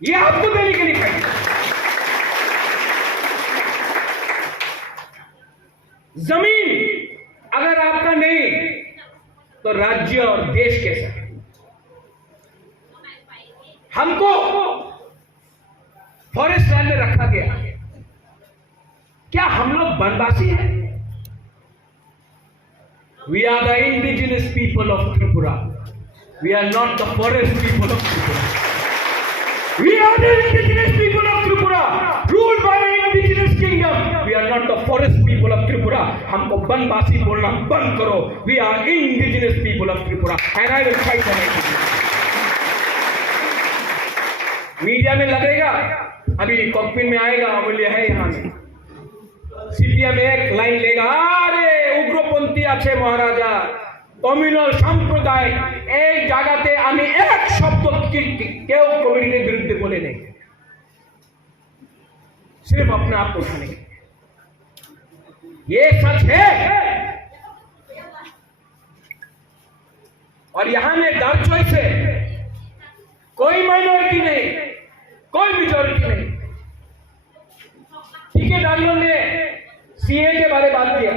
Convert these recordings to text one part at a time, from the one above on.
ये आपको देने के लिए फाइट कर। जमीन अगर आपका नहीं तो राज्य और देश कैसा है? हमको फॉरेस्ट लैंड में रखा गया, क्या हम लोग वनवासी हैं? We are the indigenous people of Tripura, we are not the forest people of Tripura. We are the indigenous people of Tripura, ruled by the indigenous kingdom. We are not the forest people of Tripura. हमको वनवासी बोलना बंद करो। We are indigenous people of Tripura and I will fight for it. Media में लगेगा, अभी cockpit में आएगा, अमूल्य है यहां से, सीपीएम एक लाइन लेगा, अरे उग्रपंथी আছে মহারাজা, কমিউনাল সম্প্রদায়, এই জায়গাতে আমি এক শব্দ কেউ কমিউনিটির বিরুদ্ধে বলে নেই, सिर्फ अपने आप को उठाने के। ये सच है। और यहां में डर चॉइस है, कोई माइनॉरिटी नहीं, कोई मेजॉरिटी नहीं। ठेकेदारों ने सीए के बारे में बात किया।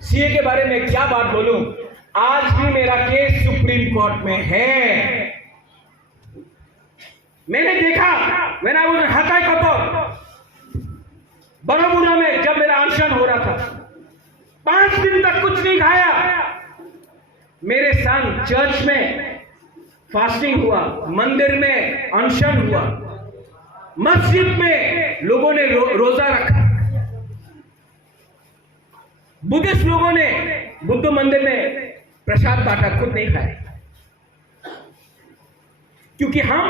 सीए के बारे में क्या बात बोलूं, आज भी मेरा केस सुप्रीम कोर्ट में है। मैंने देखा, when I was in हकाई कतर बड़ोमुरा में, जब मेरा अनशन हो रहा था, 5 दिन तक कुछ नहीं खाया। मेरे संग चर्च में फास्टिंग हुआ, मंदिर में अनशन हुआ, मस्जिद में लोगों ने रोजा रखा, बुद्धिस्ट लोगों ने बुद्ध मंदिर में प्रसाद बांटा, खुद नहीं खाया। क्योंकि हम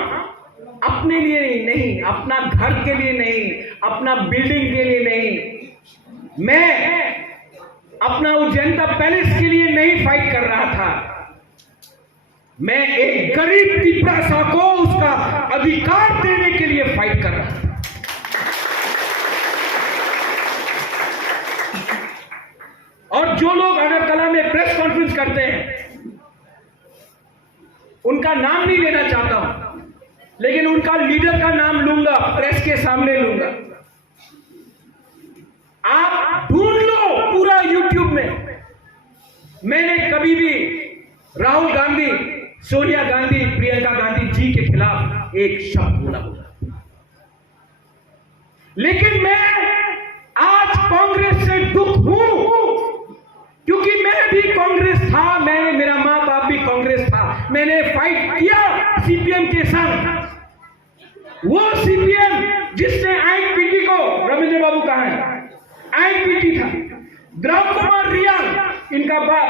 अपने लिए नहीं, अपना घर के लिए नहीं, अपना बिल्डिंग के लिए नहीं, मैं अपना उज्जैनता पैलेस के लिए नहीं फाइट कर रहा था। मैं एक गरीब तिपरासा को उसका अधिकार देने के लिए फाइट कर रहा था। और जो लोग अगरतला में प्रेस कॉन्फ्रेंस करते हैं, उनका नाम नहीं लेना चाहता हूं, लेकिन उनका लीडर का नाम लूंगा, प्रेस के सामने लूंगा। आप ढूंढ लो पूरा यूट्यूब में, मैंने कभी भी राहुल गांधी, सोनिया गांधी, प्रियंका गांधी जी के खिलाफ एक शब्द बोला होगा। लेकिन मैं आज कांग्रेस से दुख हूं, क्योंकि मैं भी कांग्रेस था, मेरा मां बाप भी कांग्रेस था। मैंने फाइट किया सीपीएम के संग। वो सीपीएम जिसने आईपीटी को, रविंद्र बाबू कहां है, आईपीटी था, द्रव कुमार रियाल इनका बाप,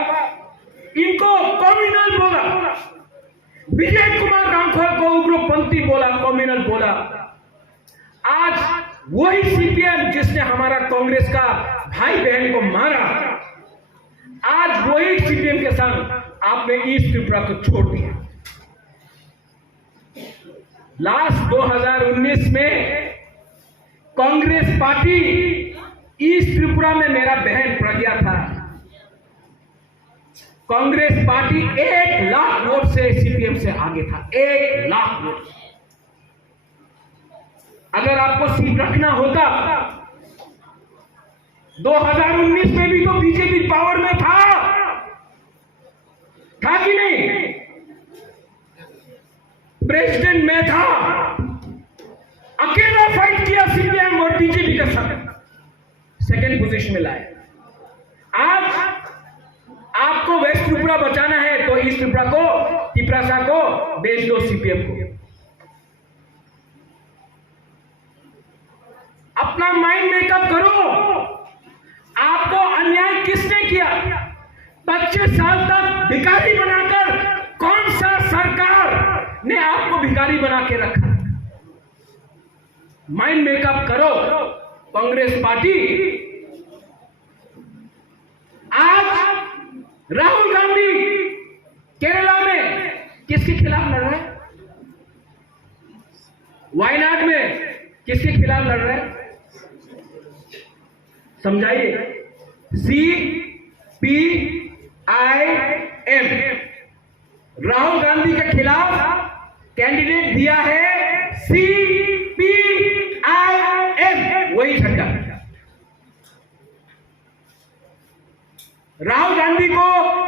इनको कम्युनल बोला, विजय कुमार रामखोर को उग्रपंथी बोला, कम्युनल बोला। आज वही सीपीएम जिसने हमारा कांग्रेस का भाई बहन को मारा, आज वही सीपीएम के संग आपने ईस्ट त्रिपुरा को छोड़ दिया। लास्ट 2019 में कांग्रेस पार्टी ईस्ट त्रिपुरा में, मेरा बहन प्रज्ञा था, कांग्रेस पार्टी 1 लाख वोट से सीपीएम से आगे था, 1 लाख वोट। अगर आपको सीट रखना होता, 2019 में भी तो बीजेपी पावर में था कि नहीं? प्रेसिडेंट में था, अकेला फाइट किया सीपीएम और बीजेपी का साथ, सेकंड पोजीशन में लाए। आज आपको वेस्ट त्रिपुरा बचाना है तो ईस्ट त्रिपुरा को, तिपरासा को बेच दो सीपीएम को। अपना माइंड मेकअप करो। आपको अन्याय किसने किया? 25 साल तक भिखारी बनाकर कौन सा सरकार ने आपको भिखारी बना के रखा? माइंड मेकअप करो। कांग्रेस पार्टी आज राहुल गांधी केरला में किसके खिलाफ लड़ रहे हैं? वायनाड में किसके खिलाफ लड़ रहे हैं? समझाइए। CPIM राहुल गांधी के खिलाफ कैंडिडेट दिया है CPIM, वही झंडा। राहुल गांधी को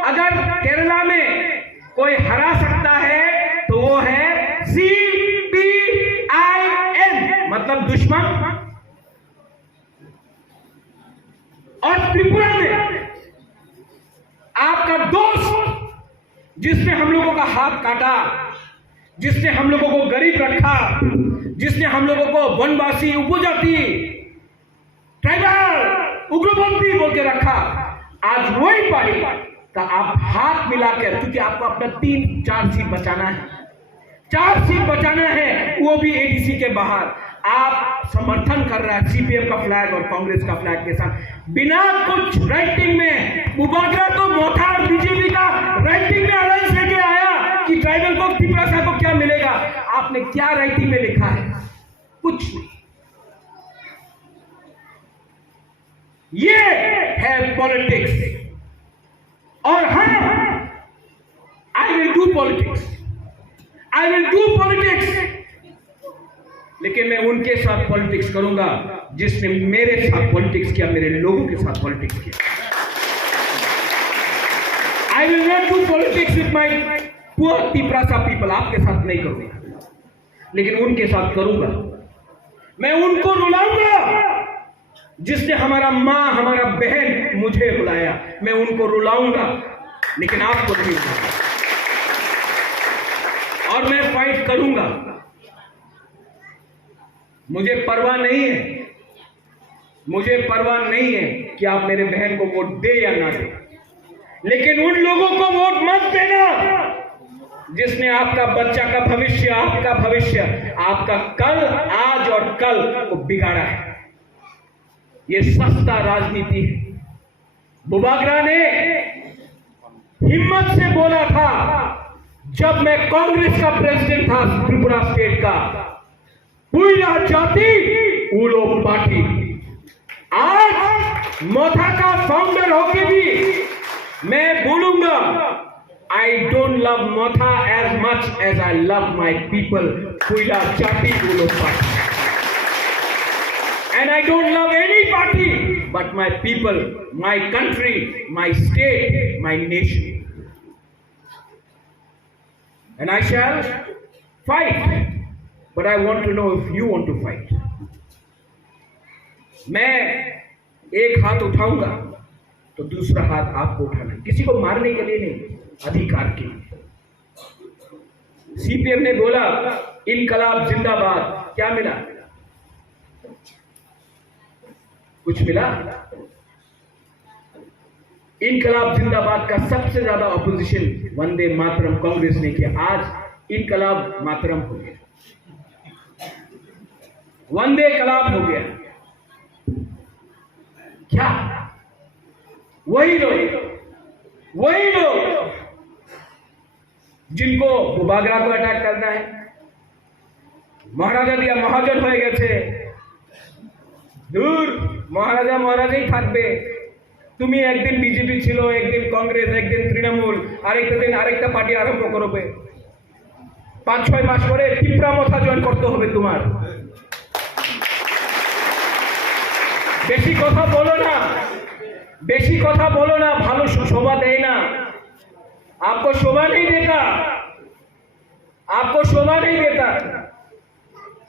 अगर केरला में कोई हरा सकता है तो वो है CPIM, मतलब दुश्मन। और त्रिपुरा में आपका दोस्त, जिसने हम लोगों का हाथ काटा, जिसने हम लोगों को गरीब रखा, जिसने हम लोगों को वनवासी, उपजाति, ट्राइबल, उग्रपंथी बोल के रखा, आज वही पार्टी का आप हाथ मिलाकर, क्योंकि आपको अपना 3-4 सीट बचाना है, 4 सीट बचाना है, वो भी एडीसी के बाहर, आप समर्थन कर रहा है सीपीएम का फ्लैग और कांग्रेस का फ्लैग के साथ, बिना कुछ राइटिंग में। मुबागरा तो मोथा और बीजेपी का राइटिंग में अलायंस लेके आया कि ट्राइबल को, त्रिपुरा को क्या मिलेगा। आपने क्या राइटिंग में लिखा है? कुछ नहीं। ये है पॉलिटिक्स। और हाँ, I will do politics, I will do politics, लेकिन मैं उनके साथ पॉलिटिक्स करूंगा जिसने मेरे साथ पॉलिटिक्स किया, मेरे लोगों के साथ पॉलिटिक्स किया। I will not do politics with my poor Tripura people, आपके साथ नहीं करूंगा, लेकिन उनके साथ करूंगा। मैं उनको रुलाऊंगा जिसने हमारा मां, हमारा बहन मुझे बुलाया, मैं उनको रुलाऊंगा, लेकिन आपको नहीं रुलाऊंगा। और मैं फाइट करूंगा। मुझे परवाह नहीं है, मुझे परवाह नहीं है कि आप मेरे बहन को वोट दे या ना दे, लेकिन उन लोगों को वोट मत देना जिसने आपका बच्चा का भविष्य, आपका भविष्य, आपका कल, आज और कल को बिगाड़ा है। ये सस्ता राजनीति है। मुबागरा ने हिम्मत से बोला था, जब मैं कांग्रेस का प्रेसिडेंट था त्रिपुरा स्टेट का, पुइला जाति उलो पार्टी। आज मोथा का फाउंडर होके भी मैं बोलूंगा, I don't love Motha as much as I love my people, पुइला जाति उलो party. And I don't love any party but my people, my country, my state, my nation. And I shall fight. But I want to know if you want to fight. मैं एक हाथ उठाऊंगा तो दूसरा हाथ आपको उठाना है, किसी को मारने के लिए नहीं, अधिकार के लिए। सीपीएम ने बोला इनकलाब जिंदाबाद, क्या मिला? कुछ मिला? इनकलाब जिंदाबाद का सबसे ज्यादा ऑपोजिशन वंदे मातरम कांग्रेस ने किया। आज इनकलाब मातरम हो गया, वंदे कलाब हो गया। क्या? वही लोग जिनको मुबागरा को अटैक करना है, महाराजा दिया महाजन हो गए, दूर महाराजा महाराजाই থাকবে। তুমি একদিন বিজেপি ছিল, একদিন কংগ্রেস, একদিন তৃণমূল, আরেকটা দিন আরেকটা পার্টি আরম্ভ করবে। 5-6 মাস পরে ত্রিপুরা মোথা জয়েন করতে হবে তোমার। বেশি কথা বলো না, বেশি কথা বলো না, ভালো শোভা দেয় না। आपको शोभा नहीं देता, आपको शोभा नहीं देता।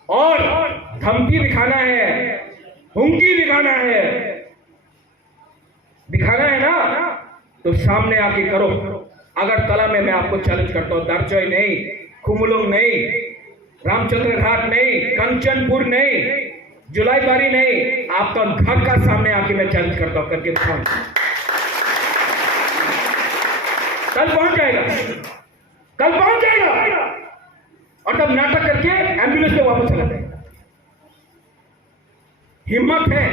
और धमकी दिखाना है, हुंकी दिखाना है ना, तो सामने आके करो। अगर तला में मैं आपको चैलेंज करता हूं, दारचोई नहीं, खुमुलुंग नहीं, रामचंद्र घाट नहीं, कंचनपुर नहीं, जुलाईबारी नहीं, आपका घर का सामने आके मैं चैलेंज करता हूं, करके दिखाऊं। कल पहुंच जाएगा, कल पहुंच जाएगा, और तब नाटक करके एम्बुलेंस में वापस चला जाएगा। हिम्मत है।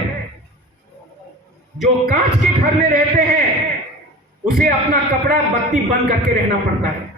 जो कांच के घर में रहते हैं उसे अपना कपड़ा बत्ती बंद करके रहना पड़ता है।